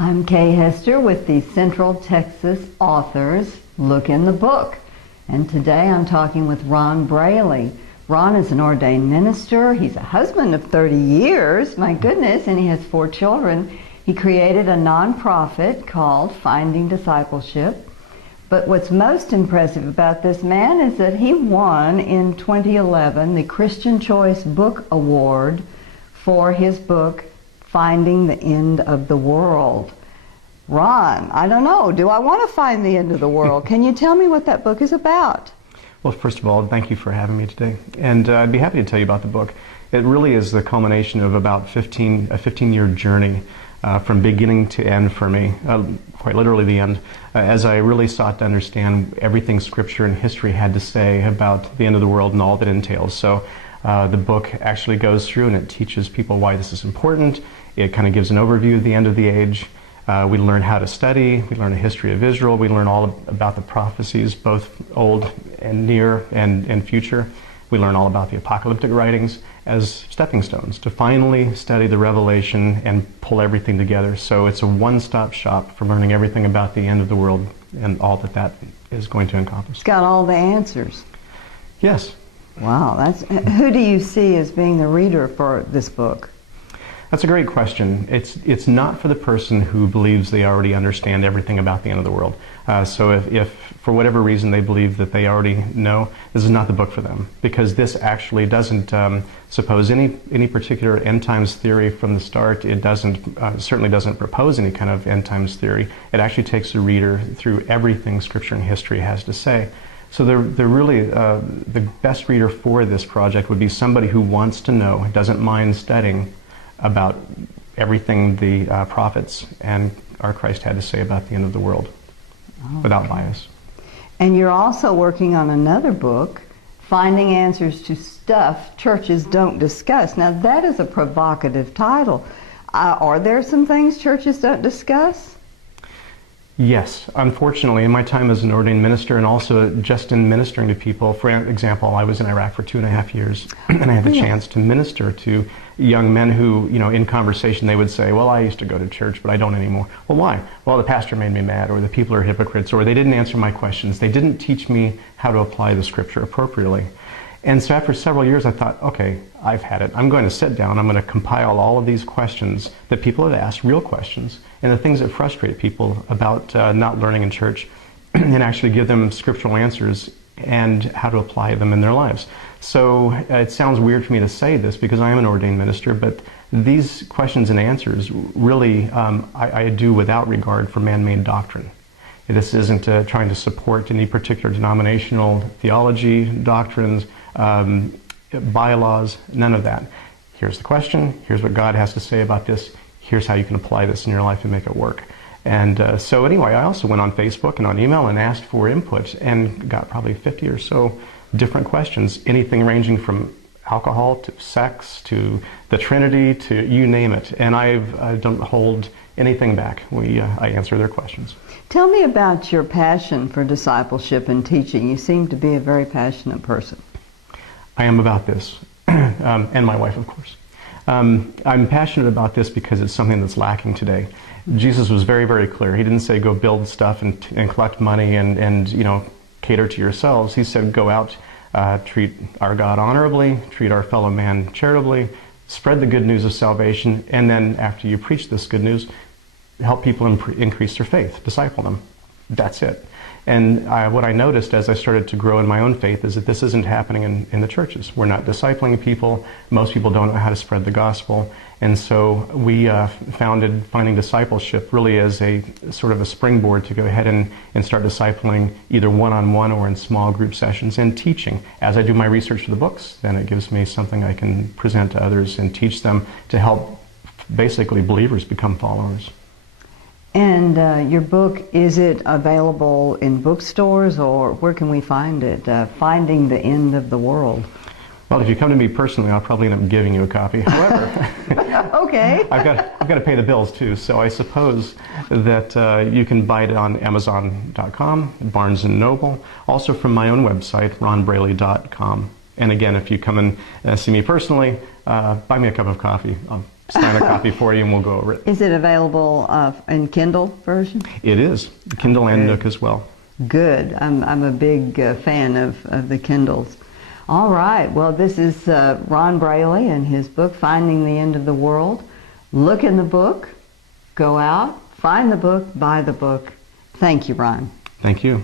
I'm Kay Hester with the Central Texas Authors Look in the Book. And today I'm talking with Ron Braley. Ron is an ordained minister. He's a husband of 30 years, my goodness, and he has 4 children. He created a nonprofit called Finding Discipleship. But what's most impressive about this man is that he won in 2011 the Christian Choice Book Award for his book, Finding the End of the World. Ron, I don't know, do I want to find the end of the world? Can you tell me what that book is about? Well, first of all, thank you for having me today. And I'd be happy to tell you about the book. It really is the culmination of about a 15-year journey from beginning to end for me, quite literally the end, as I really sought to understand everything Scripture and history had to say about the end of the world and all that entails. So the book actually goes through and it teaches people why this is important. It kind of gives an overview of the end of the age. We learn how to study. We learn a history of Israel. We learn all about the prophecies, both old and near and future. We learn all about the apocalyptic writings as stepping stones to finally study the Revelation and pull everything together. So it's a one-stop shop for learning everything about the end of the world and all that is going to encompass. It's got all the answers. Yes. Wow, who do you see as being the reader for this book? That's a great question. It's not for the person who believes they already understand everything about the end of the world. So if for whatever reason they believe that they already know, this is not the book for them, because this actually doesn't suppose any particular end times theory from the start. It certainly doesn't propose any kind of end times theory. It actually takes the reader through everything Scripture and history has to say. So they're really the best reader for this project would be somebody who wants to know, doesn't mind studying about everything the prophets and our Christ had to say about the end of the world, without bias. And you're also working on another book, Finding Answers to Stuff Churches Don't Discuss. Now that is a provocative title. Are there some things churches don't discuss? Yes, unfortunately, in my time as an ordained minister and also just in ministering to people, for example, I was in Iraq for 2.5 years, and I had the chance to minister to young men who, in conversation they would say, well, I used to go to church, but I don't anymore. Well, why? Well, the pastor made me mad, or the people are hypocrites, or they didn't answer my questions. They didn't teach me how to apply the Scripture appropriately. And so after several years, I thought, okay, I've had it. I'm going to sit down. I'm going to compile all of these questions that people have asked, real questions, and the things that frustrate people about not learning in church, and actually give them scriptural answers and how to apply them in their lives. So it sounds weird for me to say this because I am an ordained minister, but these questions and answers really I do without regard for man-made doctrine. This isn't trying to support any particular denominational theology, doctrines, bylaws, none of that. Here's the question, here's what God has to say about this, here's how you can apply this in your life and make it work. And so anyway, I also went on Facebook and on email and asked for input and got probably 50 or so different questions, anything ranging from alcohol to sex to the Trinity to you name it. And I don't hold anything back. I answer their questions. Tell me about your passion for discipleship and teaching. You seem to be a very passionate person. I am about this, and my wife, of course. I'm passionate about this because it's something that's lacking today. Jesus was very, very clear. He didn't say go build stuff and collect money and cater to yourselves. He said go out, treat our God honorably, treat our fellow man charitably, spread the good news of salvation, and then after you preach this good news, help people increase their faith, disciple them. That's it. And what I noticed as I started to grow in my own faith is that this isn't happening in the churches. We're not discipling people. Most people don't know how to spread the gospel. And so we founded Finding Discipleship really as a sort of a springboard to go ahead and start discipling either one-on-one or in small group sessions and teaching. As I do my research for the books, then it gives me something I can present to others and teach them to help basically believers become followers. And your book, is it available in bookstores or where can we find it? Finding the End of the World. Well, if you come to me personally, I'll probably end up giving you a copy. However, okay. I've got to pay the bills too, so I suppose that you can buy it on Amazon.com, Barnes & Noble, also from my own website, ronbraley.com. And again, if you come and see me personally, buy me a cup of coffee. sign a copy for you and we'll go over it. Is it available in Kindle version? It is. Kindle and Nook as well. Good. I'm a big fan of the Kindles. All right. Well, this is Ron Braley and his book, Finding the End of the World. Look in the book, go out, find the book, buy the book. Thank you, Ron. Thank you.